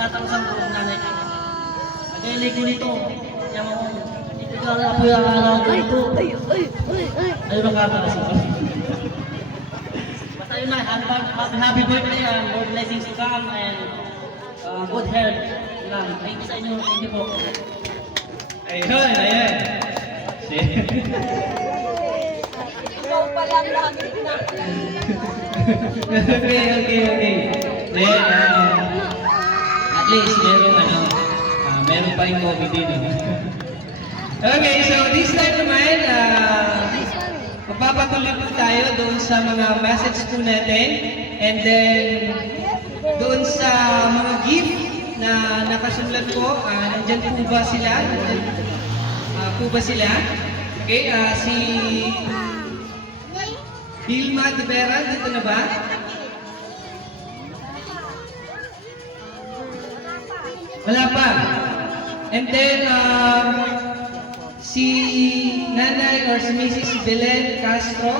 matatawasan ko ang nanay ko. Nagaling ko nito. Kaya mo, ipigala na po yung alaga ito. Ay, makakalasin ko. Basta yun na, happy birthday and more blessings to come and good health. Thank you sa inyo. Thank you po. Ayun, ayun. Ikaw pa lang lagi na. Okay. Then, at least meron pa rin COVID din. Okay, so this time naman, magpapatuloy po tayo doon sa mga message po natin. And then, doon sa mga gift na nakasulat po, nandyan po ba sila? Okay, si Vilma de Vera, dito na ba? Wala pa. And then, si Nanay or si Mrs. Belen Castro.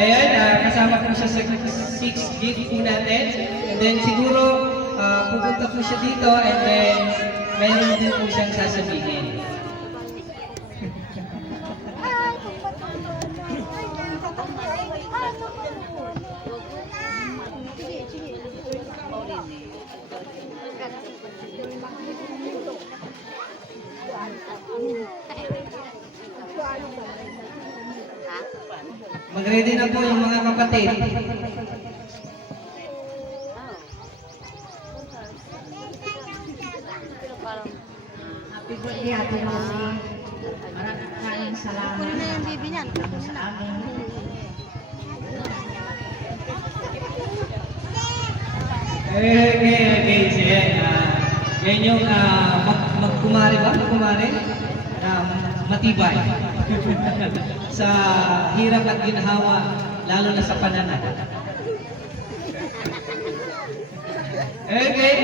Ayan, kasama po siya sa 6 gift po natin. And then siguro, pupunta po siya dito and then mayroon din po siyang sasabihin. Mag-ready na po yung mga kapatid. Happy birthday, Ate Rosie. Maraming salamat. Kunin na yung bibi niyan. Kunin na. Okay. Sige. Yan yung magkumari ba? Magkumari? Matibay. Sa hirap at ginhawa, lalo na sa pananat. Okay.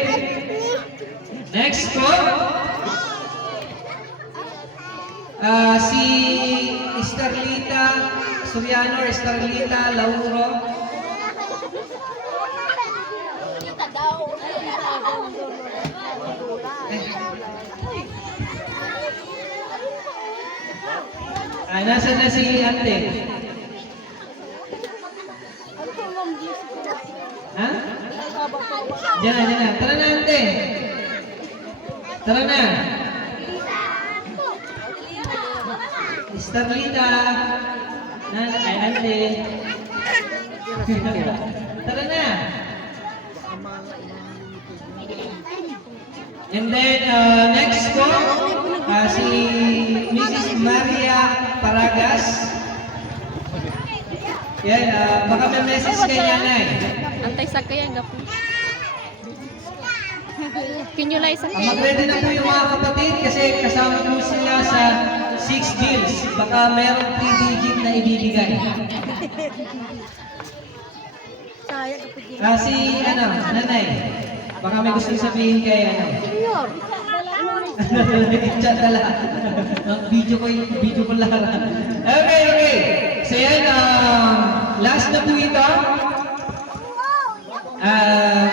Next po. Si Starlita Soriano or Starlita Lauro. Nasaan na si ate? Ha? Diyan na. Tara na ate. Tara na. Starlita. Ay ate. Tara na. And then next po, si Mrs. Maria Paragas. Yan, baka may message kay nanay. Antay sa kaya nga po. Kinyulay sa Mag-ready na po yung mga kapatid kasi kasama po sila sa 6 deals. Baka mayroong 3 digit na ibibigay. Si nanay. Baka may gusto sabihin kay Chat na lahat. Video ko lahat. Okay. So yan, last na po ito.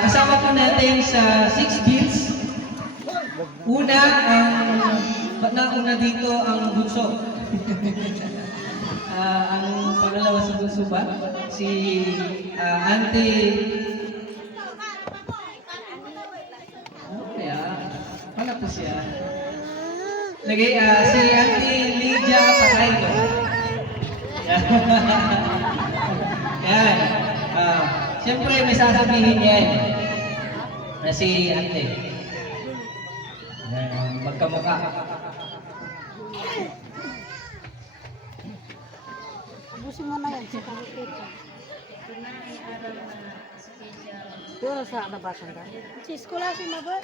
Kasama po natin sa 6 deals. Una dito ang bunso. Ang pangalawa sa bunso ba? Si Auntie. Wala po siya. Lagay, si Auntie Lydia Pataylo. Yan. Siyempre, may sasabihin yan. Na si Auntie. Yan, magkamukha. Abusin mo na yan. Sa kapatid. Pero sa nabasan ka? Si Skola si Mabot.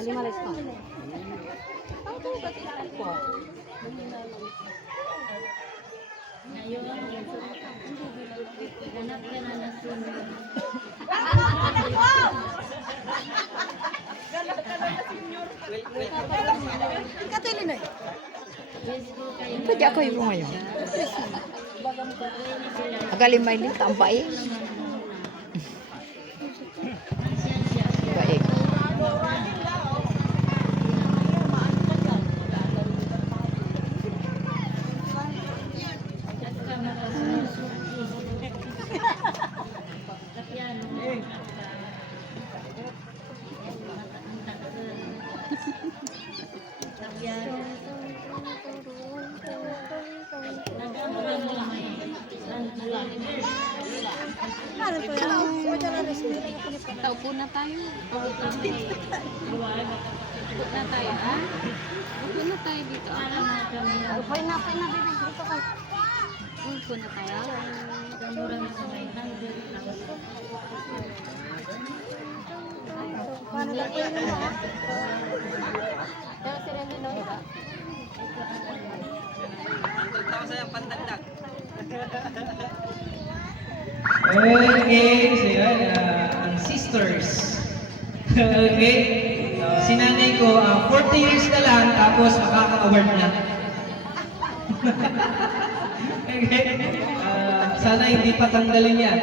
Alimalis ko. Ang ito ba tinaan ko? Ngayon, ganap ka na nasunod. Katili na eh. Pwede ako yung ngayon. Magaling may nito, ang baik. Baik. Taupo na tayo. Upo na tayo, ha? Upo na tayo dito. Upoy na, bibig dito ka. Upo na tayo. Paano ba kayo na ha? Okay, so yun, ang sisters. Okay? Si nanay ko, 40 years na lang, tapos makaka-award na. Okay? Sana hindi pa tanggalin yan.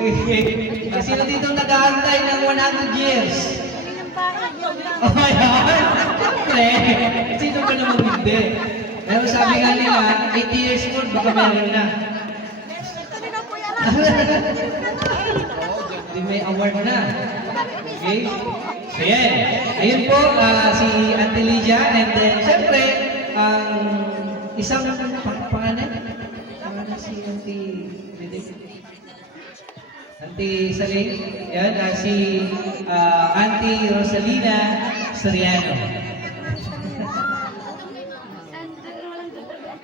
Okay. Sino dito nag-aantay ng 100 years? Oh, ayan. Siyempre. Sino pa naman hindi? Pero sabi nga nila, 80 years old, baka meron na. Hindi may award na. Okay? So yan. Ayun po, si Auntie Lydia. And then, syempre, ang isang pangalan. Pangalan si Auntie Auntie Saling. Yan, si Auntie Rosalina Soriano.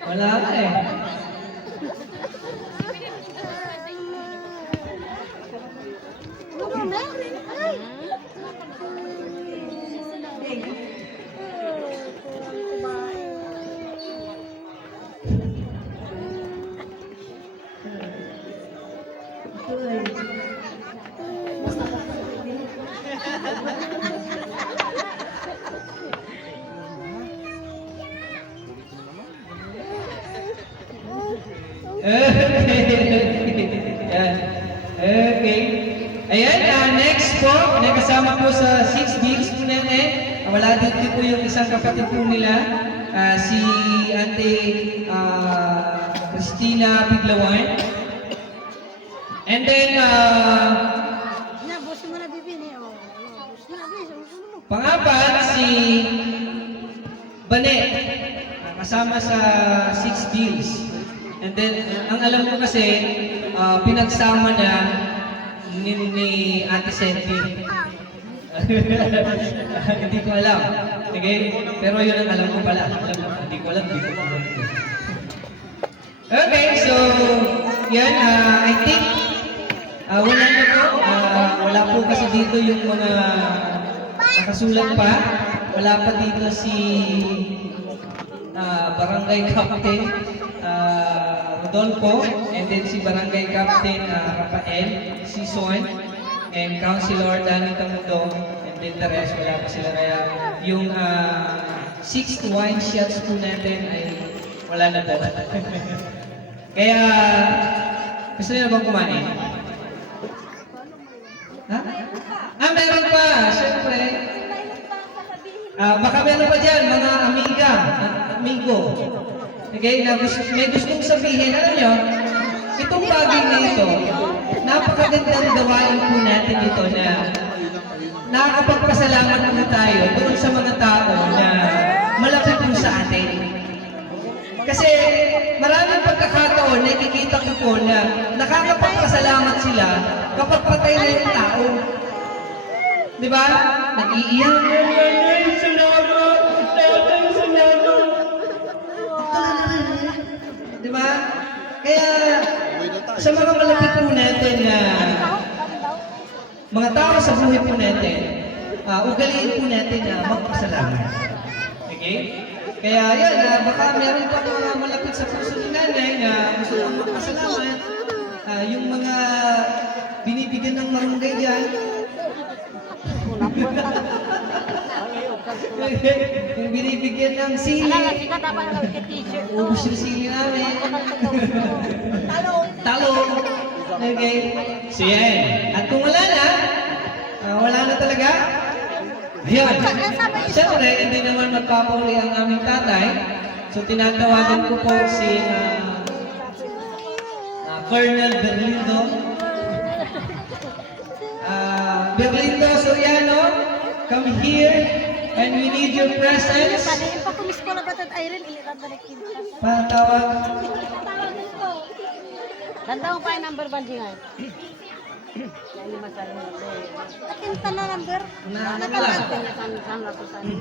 Wala ka eh. Okay. Ayan, next po, nakasama po sa 6 gigs po natin. Wala dito po yung isang kapatid po nila, si Auntie Christina Piglawan. And then, pangapat, si Bane, kasama sa 6 deals. And then, ang alam ko kasi, pinagsama na ni Ate Senti. Hindi ko alam. Okay? Pero yun ang alam ko pala. Hindi ko alam. Okay, so, yan, I think, wala na po. Wala po kasi dito yung mga nakasulat pa. Wala pa dito si Barangay Captain Rodolfo, and then si Barangay Captain Rafael Sison, and Councilor Danny Tamundo, and then the rest, wala pa sila. Kaya yung 6 wine shots po natin ay wala na po. Kaya, gusto niyo na bang kumain? Ha? Meron pa! Siyempre. Baka meron pa dyan, mga amigo. Okay, may gustong sabihin. Alam nyo, itong bagay na ito, napakagandang gawain po natin ito na nakakapagpasalamat po tayo doon sa mga tao na malapit po sa atin. Kasi maraming pagkakataon, nakikita ko po na nakakapagpasalamat sila kapag patay na yung tao. Di ba? Nag-iiyak. Di ba? Kaya sa mga malapit po natin na mga tao sa buhay po natin, ugaliin po natin na magpasalamat. Okay? Kaya yan, baka meron pa mga malapit sa puso ni nanay na gusto lang magpasalamat. Yung mga binibigyan ng marunggay dyan, Kung binibigyan ng sili, Ala, sikat apa ng t-shirt. ubus yung sili namin. Talong. Okay. So yan. At kung wala na talaga, ayun. Siyempre, hindi naman magpapauli ang aming tatay. So tinatawagan ko po si Colonel Berlindo. Berlindo Soriano, come here and we need your presence. Pakumis ko lang batad Irene, ilitan na nagkinta. Patawag. Tandaan pa yung number bandingan. Yan yung masaling mo. Nakinta na number. Nakakala. Saan ako sa akin.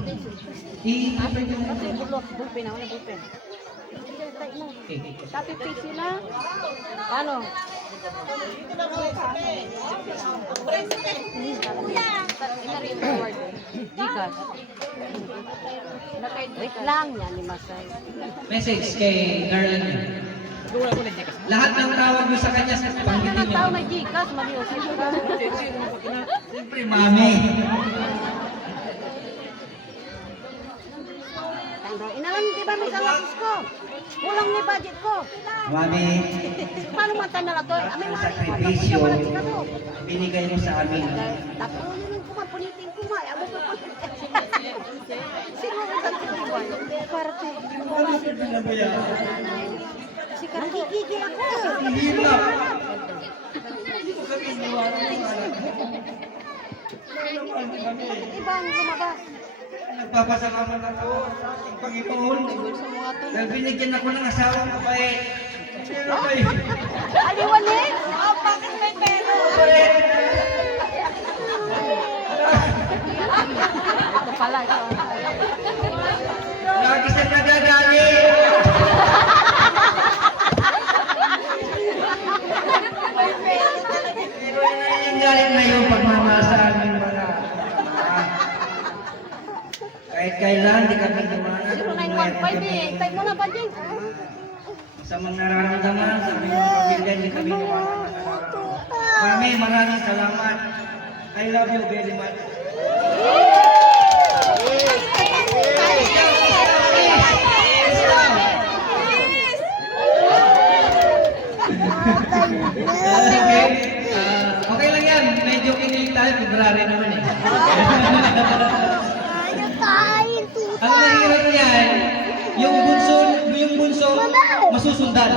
I-open nyo na. Kasi bulok, bulpen. Ako na bulpen. Copy paste sila. Ano? Gcash. Wait lang yan ni Masay. Message kay Darlene. Lahat ng tawag mo sa kanya sa Ano panggitin na niyo. tao may Gcash, maliusin ko ba? Siyempre, mami. Inalan, di ba may salasis ko? Kulang ni budget ko. Mami, Paano mata na lang to? Amin ang mga sakripisyo, wala ka to. binigay mo sa amin. Tapos yun yung punitin ko ma. Amo ko pa. Sino ang tansi ko ba? Para to. Si nakikigil ako. Hirap. Iba ang lumabas. Nagpapasalamat ako sa ating Panginoon. Dahil binigyan ako ng asawang mabait. Sino ba yun? Aliwan eh? Oh, bakit may pera? Ako pala ito. Lagi siya nagagalit. Pero yung galing na yung pagmamahal sa aming mga kahit kailan di kami dumanan. 0915 eh. Type mo na ba, Jing? Sa mga nararamdaman sa aming mga pamilya, di kami dumanan. Maraming salamat. I love you very much. Okay. Okay lang yan. Medyo kinilig tayo. February naman eh. Ang mahirap niyan, yung bunso masusundan.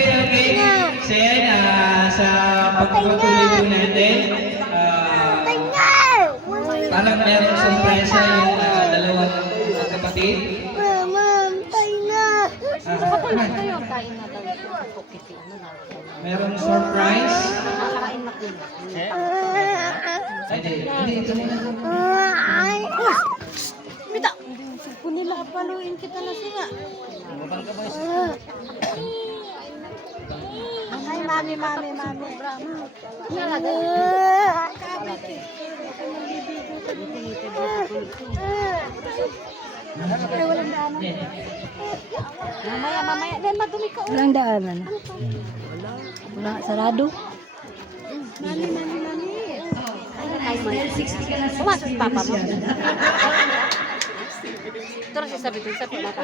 Okay. So yan, sa pagpapatuloy po natin, parang meron sorpresa yung dalawang kapatid. Kapag kayo, kain na daw. Kukiti. Ano na? Merong surprise. Nakakain na kayo. Hindi, ito muna. Bita! Kung nila paluin kita na siya. Ay, mami. Nalaga. Ay, walang daanan. Mamaya. Then, madumi ka. Walang daanan. Wala, sarado. Mami. Pumasok si papa mo. Terus sabi ko sa papa.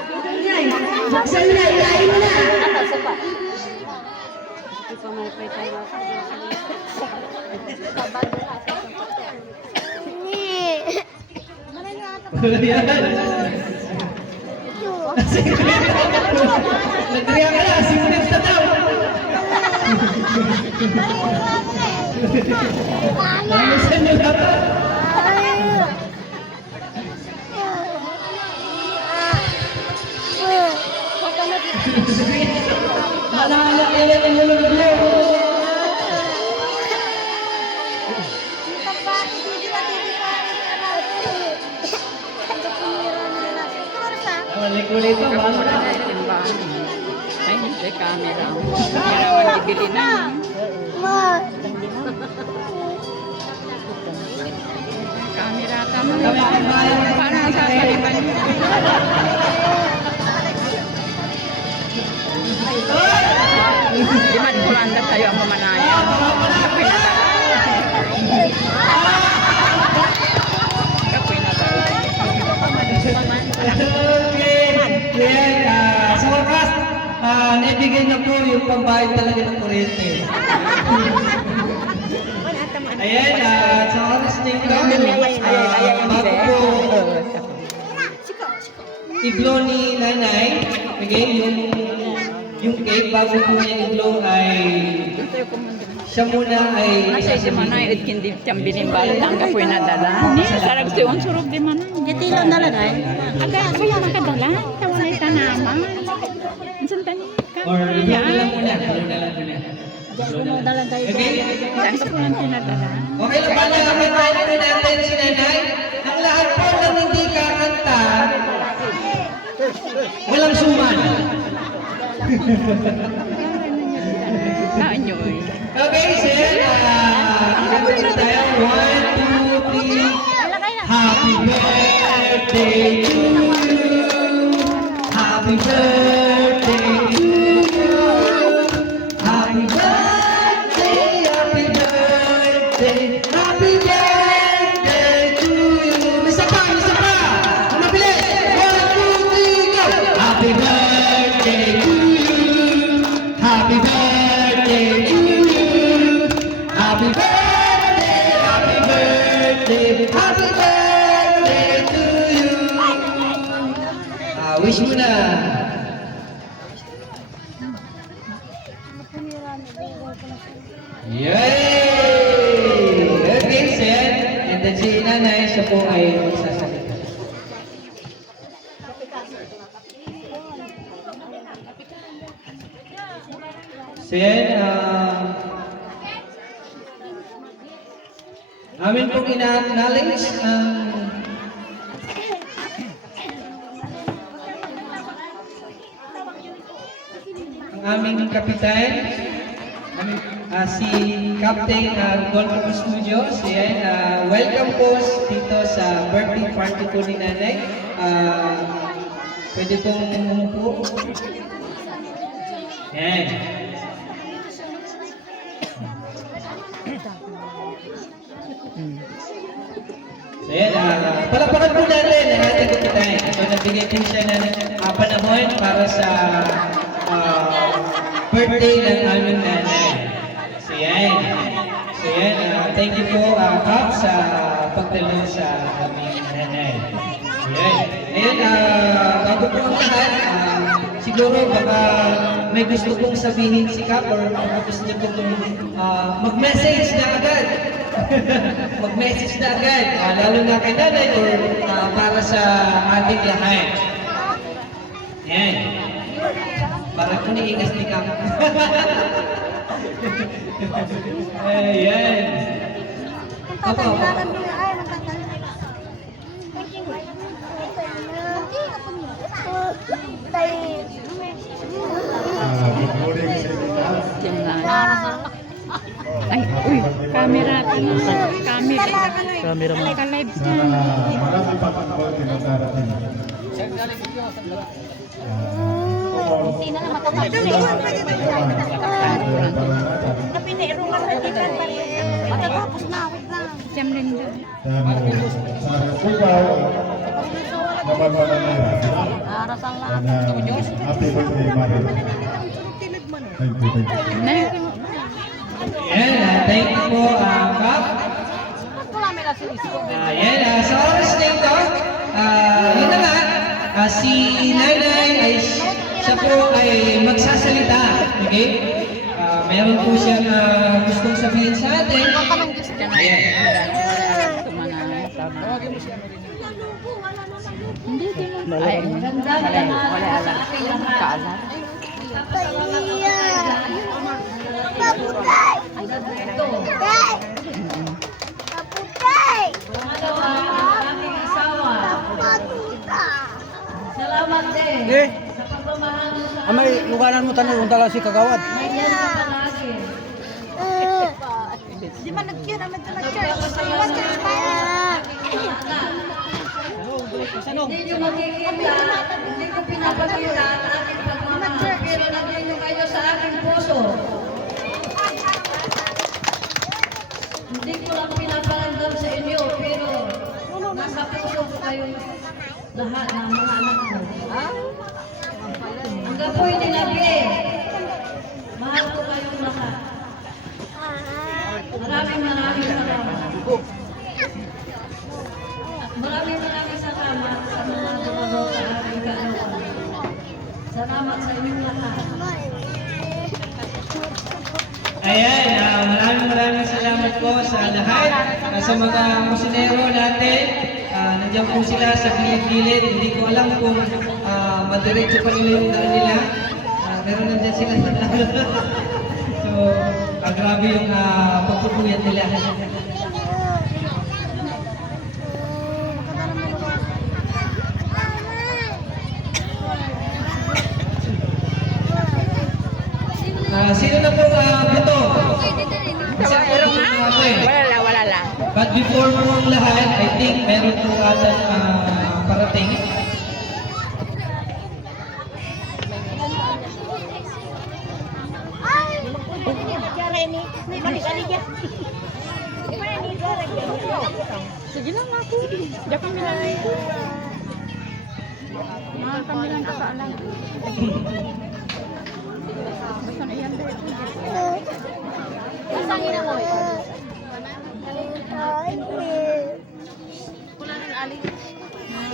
Apa sapa? Ito may pay ba? Nagriya ka na, simulip na daw. Namisan nyo na ba? Malala kailan ang mulog-log. Kulit ito, bago na. Ay, hindi camera. Kailangan bibili na. Camera ka mo. Paano ang sasalipan niyo? Di man ko lang tayo ang mamanayan. naibigay na po yung pambayad talaga ng kuryente. Ayan, sa oras na ito, bago po i-blow ni nanay, okay, yung cake, bago po niya i-blow ay siya muna ay Masay di mana it kindi chambi ni bal tangga po nadala. Ni sarag si on surog di mana. Gitilo na lang ay. Aga ako yung makadala. Tawalay tanama. Insan tani ka. or blow na lang muna, blow na lang muna. Dalan tayo. Okay? Saan ka po lang pinadala? Okay lang ba na kami po natin si nanay? Ang lahat po ng hindi kakanta, walang suman. Naan nyo eh. Okay, sir. Kakanta tayo. 1, 2, 3. Happy birthday to you. Happy birthday to you. Happy birthday, happy birthday, happy birthday to you. Isa pa, isa pa. Mabilis. 1, 2, 3, go. Happy birthday to you. Happy birthday to you. Happy birthday, happy birthday, happy birthday to you. Wish mo na. Yay! Okay, sir. And then si nanay, siya po ay magsasalita. Sir, amin pong ina-acknowledge ang aming kapitan, si Captain Rodolfo Custodio. Yan, welcome po dito sa birthday party po ni nanay. Pwede pong umupo. Yan. So yan, palapakan po natin ang ating kapitan. So nagbigay po siya ng panahon para sa birthday ng aming nanay. So yan. So yan, thank you po Kap sa pagdalo sa aming nanay. So yan. Ngayon, bago po ang lahat, siguro baka may gusto kong sabihin si Kap or baka gusto niyo pong mag-message na agad. Mag-message na agad, lalo na kay nanay or para sa ating lahat. Yan. Para po niingas ni Kap. Ayan. Opo. Diyan na. Ay, uy, camera ka na. Camera. Camera mo. Ka-live ka. Marami pa pang tinatarating. Hindi na matatapos. Matatapos na, wait lang. Siyam Linda. Sa Subaw, mapagwalanira. Arasal lang. Happy birthday, Mari. Thank you. Na. Yan, thank you po, Kap. Wala may kasi isko. Yan, sa oras na ito, yun na nga, si nanay ay siya po ay magsasalita. Okay? Meron po siyang gustong sabihin sa atin. Ayan. Hindi, di mo. Ay, maganda. Wala alam. Kaalam. Salamat din. Eh, amay lugaran mo tanong kung tala si Kagawad. Di man nag-cute naman ito nag-church. Hindi nyo makikita, hindi ko pinapakita ang aking pagmamahal, pero nandito kayo sa aking puso. Hindi ko lang pinaparamdam sa inyo, pero nasa puso ko kayo lahat ng mga anak ko. Hanggang po'y tinabi. Mahal ko kayong lahat. Maraming salamat. Maraming salamat sa mga tumulong sa aking kaalaman. Salamat sa inyong lahat. Ayan, maraming salamat po sa lahat. Sa mga kusinero natin, nandiyan po sila sa gilid-gilid. Hindi ko alam kung madiretso pa nila yung daan nila. Pero nandiyan sila sa daan. So, grabe yung pagpupuyat nila. Sino na po buto? Wala lang. But before mo ang lahat, I think meron po ata parating. Sige lang ako. Diyan kami lang. Mga kami lang kakaalam. Basta na yan. Isangin mo.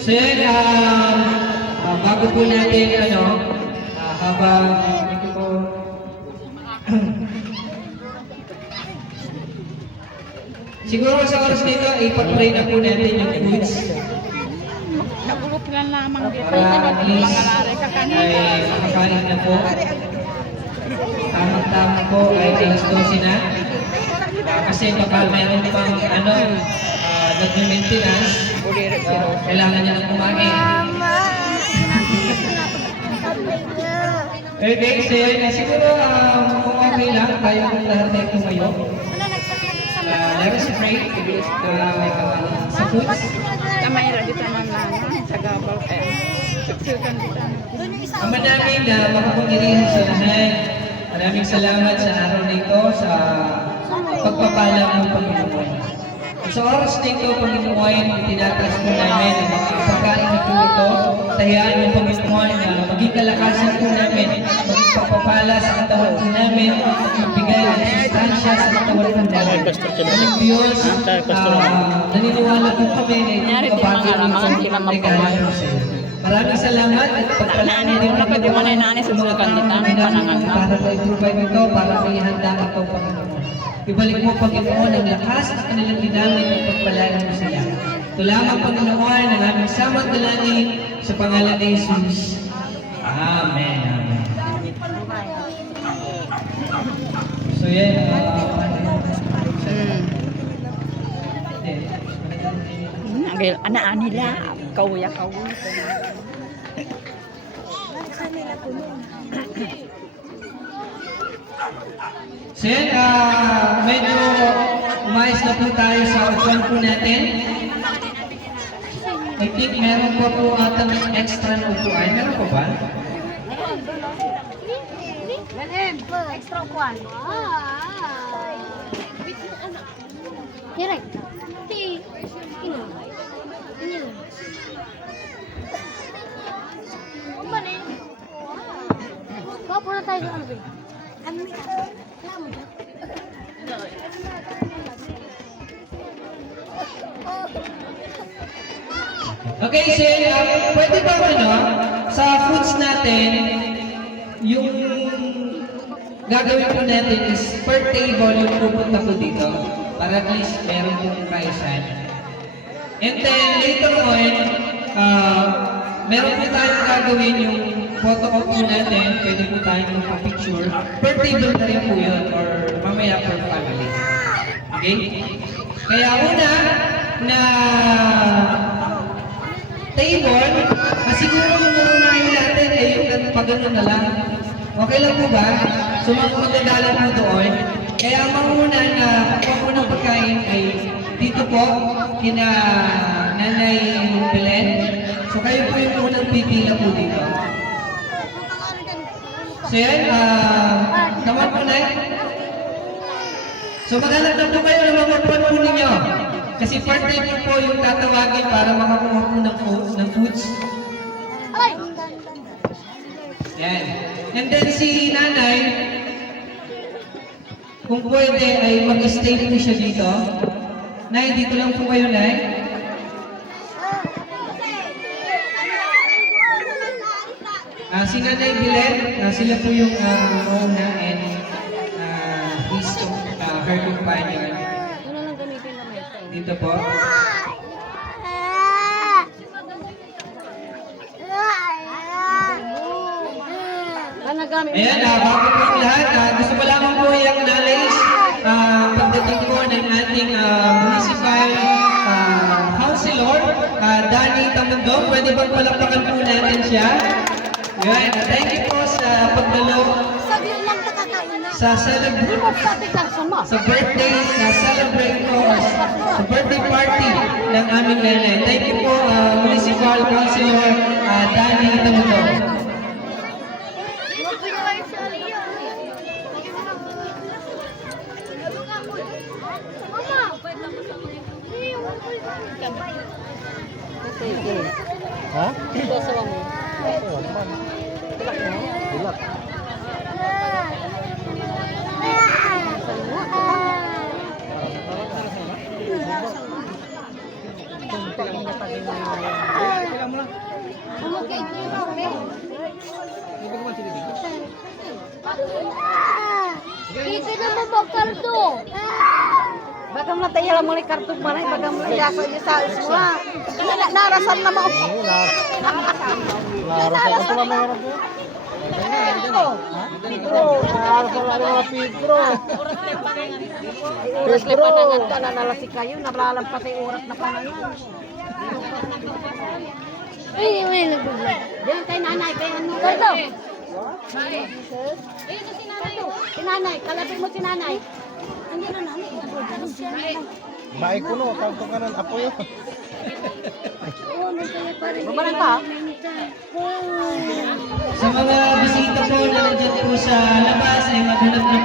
So yan, bago po natin, habang, thank you po. Siguro sa oras nito, ipag-pray na po natin yung foods. Nagulot lang lamang dito. Para at least Mangalari ka kanina. ay makakain na po. Tamang-tama po ay alas 12 na. Kasi baka meron pang nag-maintenance. Kailangan niya ng kumain. Okay, so yun, siguro kung okay lang, tayo kung lahat ay tumayo. Let us pray sa foods. Kamay ra dito man sa gabal Suksikan dito. Ama namin na makapangyarihan sa lahat, maraming salamat sa araw nito sa pagpapala ng Panginoon. Sa oras nito, Panginoon, itinataas po namin ang mga pagkain na po ito. Tahiyaan ng Panginoon na maging kalakasan po namin, maging pagpapala sa katawan po namin, at magbigay ng sustansya sa katawan po namin. Ang Diyos, naniniwala po kami na itong kabagay ng Panginoon ay galing po sa iyo. Maraming salamat at pagpalaan din ang Panginoon sa mga panginamin para i-provide ito, para may handa ka po, Panginoon. Ibalik mo, Panginoon, ang lakas at kanilang ginamit at pagpalaan mo sila. Ito lamang, Panginoon, ang aming samang dalangin sa pangalan ni Jesus. Amen. Amen. So yan, Anak nila, kauya. So yan, medyo umayos na po tayo sa upuan po natin. I think meron pa po atang extra na upuan. Meron pa ba? Extra kwan. Kira. Kau pernah tahu apa? Okay, so pwede ba sa foods natin, yung gagawin po natin is per table yung pupunta po dito para at least meron pong kaisan. And then later on, meron po tayong gagawin yung photo op po natin, pwede po tayong magpa-picture. Per table na rin po yun or mamaya per family. Okay? Kaya una na table, siguro yung unahin natin ay yung pag-ano na lang. Okay lang po ba? So magdadala po doon. Kaya ang manguna na pagpapunan ng pagkain ay dito po, kina Nanay Belen. So kayo po yung unang pipila po dito. So yan, naman po na. So maghanap na po kayo ng mga upuan po ninyo. Kasi part table po yung tatawagin para makakuha po ng foods. Yan. And then si nanay, kung pwede ay mag-stay po siya dito. Nay, dito lang po kayo, Nay. Si Nanay Bilen, sila po yung mauna and her companion. Ano lang gamitin na may ito? Dito po. Nagamit Ayan, bago po yung lahat, gusto ko lamang po yung acknowledge pagdating po ng ating municipal councilor, Danny Tamundong. Pwede bang palakpakan po natin siya? Ayan, thank you po sa pagdalo sa sa birthday, celebrate po, sa birthday party ng aming nanay. Thank you po, municipal councilor Danny Tamundong. Ha? Ito sa mo. Bulak. Kita na mabakal to. Baka mo na tayo lang muli kartog manay, baka mo na yasa niya sa iswa. Narasan na mo. Narasan ko lang mayroon po. Narasan lang mga Pedro. Oras na panangan ka na nalasi kayo, napalampas yung oras na panangan. Ay, nagbubuhay. Diyan kay nanay, kay ano? Ito. Si nanay, kalapit mo si nanay. Hindi na nanay. Maikuno, kanto kanan apo yun. Bumarang ka? Sa mga bisita po na nandiyan po sa labas ay magulat na